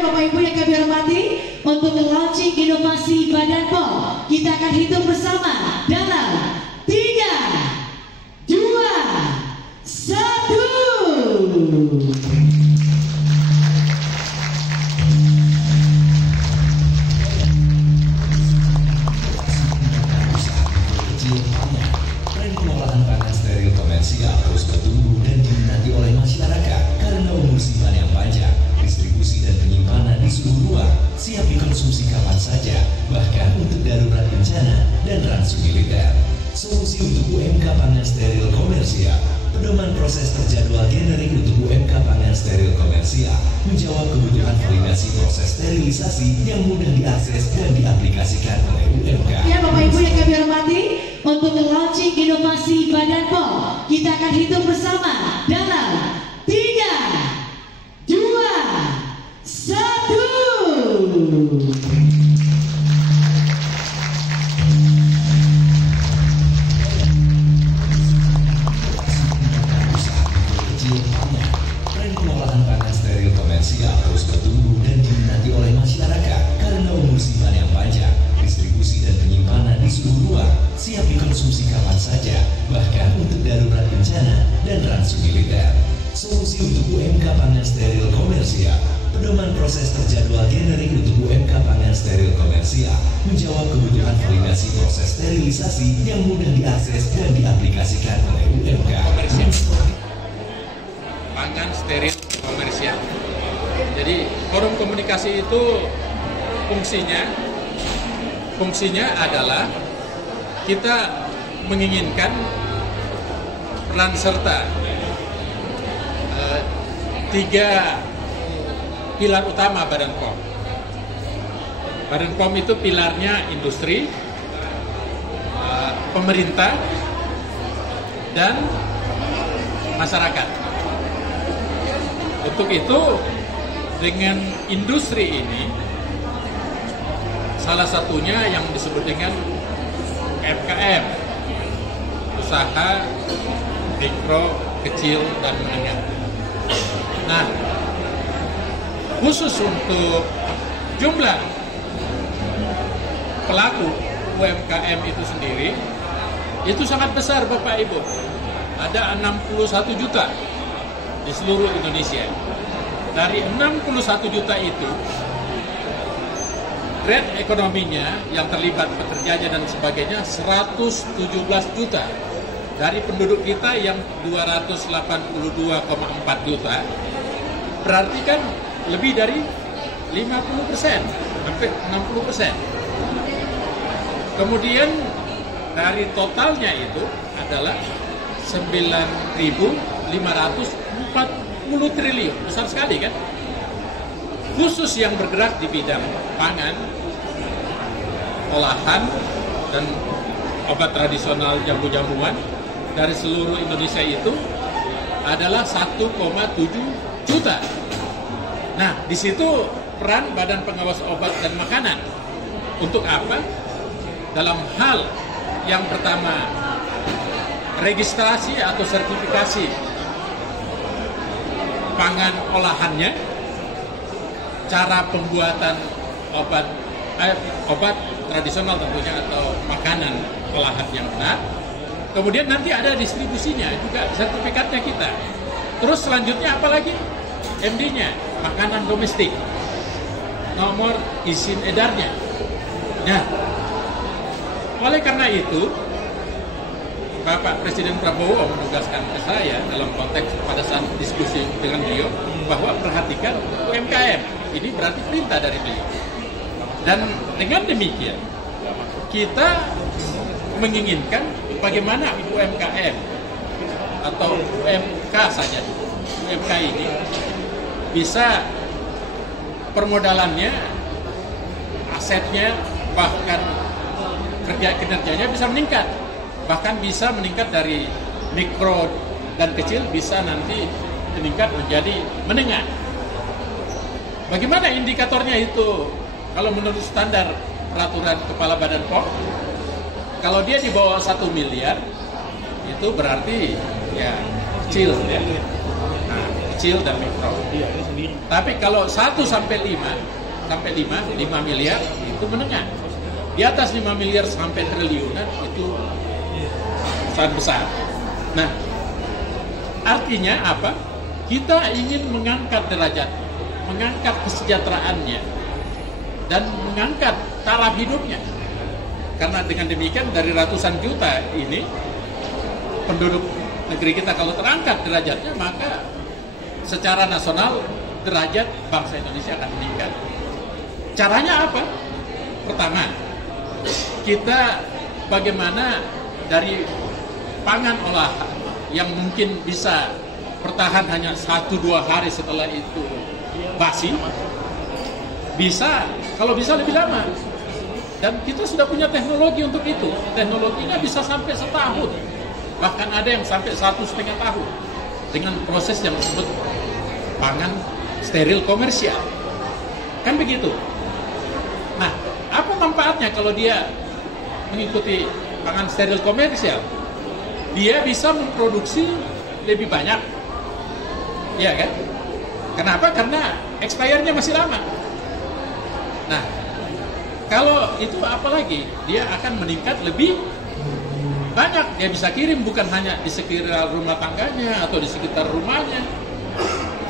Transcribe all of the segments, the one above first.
Ya Bapak Ibu yang kami hormati, untuk launching inovasi Badan POM, kita akan hitung bersama dalam 3, 2, 1. Tren pengolahan pangan steril komersial terus bertumbuh dan diminati oleh masyarakat karena umur simpan yang panjang, distribusi dan penyimpanan di suhu ruang, siap dikonsumsi kapan saja, bahkan untuk darurat bencana dan ransu militer. Solusi untuk UMK pangan steril komersial. Pedoman proses terjadwal generik untuk UMK pangan steril komersial menjawab kebutuhan validasi proses sterilisasi yang mudah diakses dan diaplikasikan oleh UMK. Ya Bapak Ibu yang kami hormati, untuk launching inovasi Badan POM, kita akan hitung bersama dalam 3, 2, 1. Tren pengolahan pangan steril komersial terus bertumbuh dan diminati oleh masyarakat karena umur simpan yang panjang, distribusi dan penyimpanan di suhu ruang, siap dikonsumsi kapan saja, bahkan untuk darurat bencana dan ransu militer. Solusi untuk UMK pangan steril komersial. Pedoman proses terjadwal generik untuk UMK pangan steril komersial menjawab kebutuhan validasi proses sterilisasi yang mudah diakses dan diaplikasikan oleh UMK. Pangan steril komersial. Jadi forum komunikasi itu fungsinya adalah kita menginginkan peran serta tiga pilar utama Badan POM. Badan POM itu pilarnya industri, pemerintah, dan masyarakat. Untuk itu, dengan industri ini, salah satunya yang disebut dengan UMKM, usaha mikro, kecil, dan menengah. Nah, khusus untuk jumlah pelaku UMKM itu sendiri, itu sangat besar Bapak Ibu. Ada 61 juta di seluruh Indonesia. Dari 61 juta itu, grade ekonominya yang terlibat pekerjanya dan sebagainya 117 juta. Dari penduduk kita yang 282,4 juta, berarti kan lebih dari 50%, hampir 60%. Kemudian dari totalnya itu adalah 9.540 triliun, besar sekali kan? Khusus yang bergerak di bidang pangan, olahan, dan obat tradisional jamu-jamuan dari seluruh Indonesia itu adalah 1,7 juta. Nah, di situ peran Badan Pengawas Obat dan Makanan. Untuk apa? Dalam hal yang pertama, registrasi atau sertifikasi pangan olahannya, cara pembuatan obat tradisional tentunya atau makanan olahan yang benar. Kemudian nanti ada distribusinya juga, sertifikatnya kita. Terus selanjutnya apa lagi? MD-nya, makanan domestik, nomor izin edarnya. Nah, oleh karena itu Bapak Presiden Prabowo menugaskan ke saya dalam konteks pada saat diskusi dengan beliau bahwa perhatikan UMKM. Ini berarti perintah dari beliau. Dan dengan demikian kita menginginkan bagaimana UMKM atau UMK saja, UMK ini bisa permodalannya, asetnya, bahkan kinerjanya bisa meningkat. Bahkan bisa meningkat dari mikro dan kecil, bisa nanti meningkat menjadi menengah. Bagaimana indikatornya itu? Kalau menurut standar peraturan Kepala Badan POM, kalau dia di bawah 1 miliar, itu berarti ya kecil ya. Nah, kecil dan mikro. Tapi kalau 1 sampai 5 miliar itu menengah. Di atas 5 miliar sampai triliunan itu sangat besar. Nah, artinya apa? Kita ingin mengangkat derajat, mengangkat kesejahteraannya, dan mengangkat taraf hidupnya. Karena dengan demikian dari ratusan juta ini penduduk negeri kita kalau terangkat derajatnya, maka secara nasional derajat bangsa Indonesia akan meningkat. Caranya apa? Pertama, kita bagaimana dari pangan olahan yang mungkin bisa bertahan hanya 1-2 hari setelah itu basi, bisa, kalau bisa lebih lama. Dan kita sudah punya teknologi untuk itu. Teknologinya bisa sampai setahun, bahkan ada yang sampai 1,5 tahun dengan proses yang disebut pangan steril komersial. Kan begitu. Nah, apa manfaatnya kalau dia mengikuti pangan steril komersial? Dia bisa memproduksi lebih banyak, ya kan? Kenapa? Karena expirednya masih lama. Nah, kalau itu apalagi dia akan meningkat lebih banyak. Dia bisa kirim bukan hanya di sekitar rumah tangganya atau di sekitar rumahnya,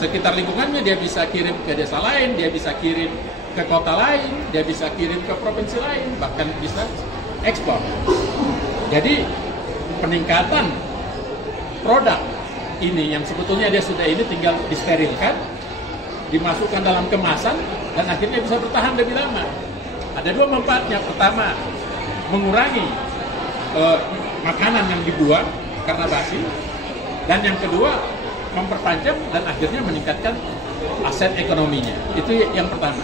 sekitar lingkungannya. Dia bisa kirim ke desa lain, dia bisa kirim ke kota lain, dia bisa kirim ke provinsi lain, bahkan bisa ekspor. Jadi peningkatan produk ini yang sebetulnya dia sudah ini tinggal disterilkan, dimasukkan dalam kemasan, dan akhirnya bisa bertahan lebih lama. Ada 2 manfaatnya. Pertama, mengurangi makanan yang dibuang karena basi, dan yang kedua, memperpanjang dan akhirnya meningkatkan aset ekonominya. Itu yang pertama.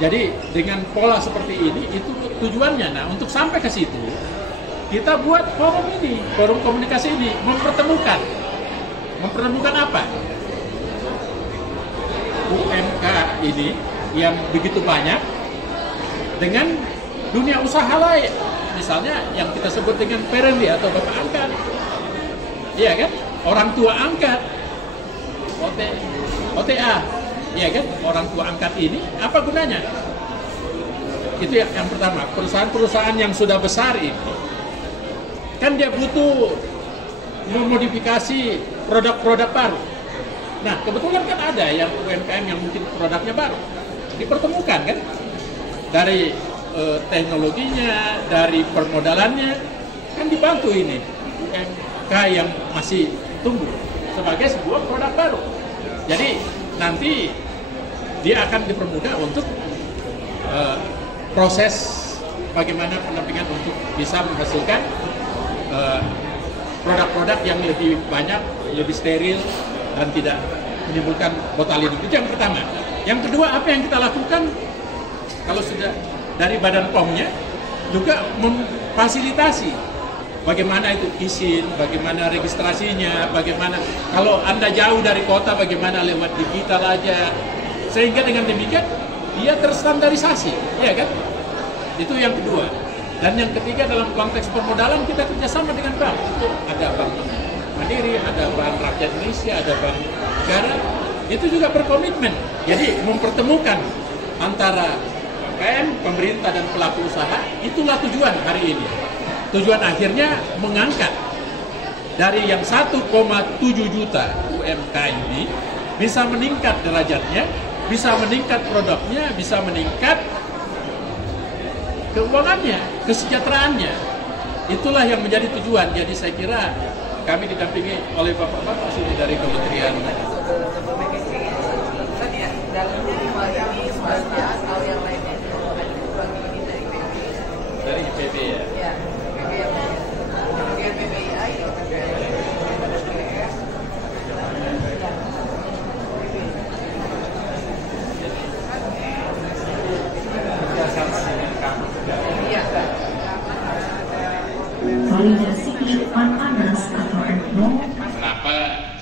Jadi dengan pola seperti ini, itu tujuannya. Nah, untuk sampai ke situ, kita buat forum ini, forum komunikasi ini, mempertemukan apa? UMK ini yang begitu banyak dengan dunia usaha lain, misalnya yang kita sebut dengan parent atau bapak angkat, iya kan? Orang tua angkat, OTA, iya kan? Orang tua angkat ini apa gunanya? Itu yang pertama. Perusahaan-perusahaan yang sudah besar ini kan dia butuh memodifikasi produk-produk baru. Nah, kebetulan kan ada yang UMKM yang mungkin produknya baru, dipertemukan kan? Dari teknologinya, dari permodalannya, kan dibantu ini UMK yang masih tumbuh sebagai sebuah produk baru. Jadi nanti dia akan dipermudah untuk proses bagaimana pendampingan untuk bisa menghasilkan produk-produk yang lebih banyak, lebih steril, dan tidak menimbulkan mortality. Itu yang pertama. Yang kedua, apa yang kita lakukan kalau sudah dari Badan POM-nya juga memfasilitasi bagaimana itu izin, bagaimana registrasinya, bagaimana kalau Anda jauh dari kota bagaimana lewat digital aja, sehingga dengan demikian dia terstandarisasi, ya kan? Itu yang kedua. Dan yang ketiga, dalam konteks permodalan kita kerjasama dengan bank. Ada Bank Mandiri, ada Bank Rakyat Indonesia, ada Bank Negara. Itu juga berkomitmen. Jadi mempertemukan antara UMKM, pemerintah, dan pelaku usaha. Itulah tujuan hari ini. Tujuan akhirnya mengangkat dari yang 1,7 juta UMK ini bisa meningkat derajatnya, bisa meningkat produknya, bisa meningkat keuangannya, kesejahteraannya. Itulah yang menjadi tujuan. Jadi saya kira kami didampingi oleh bapak-bapak sini dari Kementerian. Dari IPB ya. Kenapa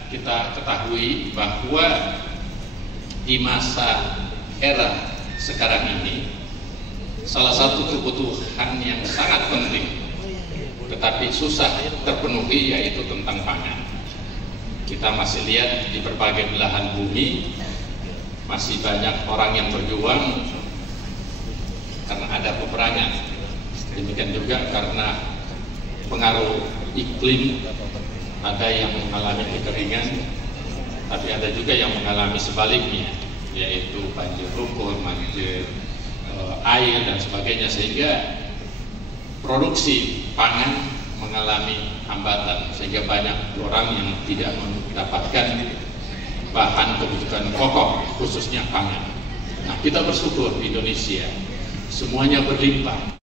kita ketahui bahwa di masa era sekarang ini salah satu kebutuhan yang sangat penting tetapi susah terpenuhi yaitu tentang pangan. Kita masih lihat di berbagai belahan bumi masih banyak orang yang berjuang karena ada peperangan. Demikian juga karena pengaruh iklim, ada yang mengalami kekeringan, tapi ada juga yang mengalami sebaliknya, yaitu banjir lumpur, banjir air dan sebagainya, sehingga produksi pangan mengalami hambatan, sehingga banyak orang yang tidak mendapatkan bahan kebutuhan pokok, khususnya pangan. Nah, kita bersyukur di Indonesia semuanya berlimpah.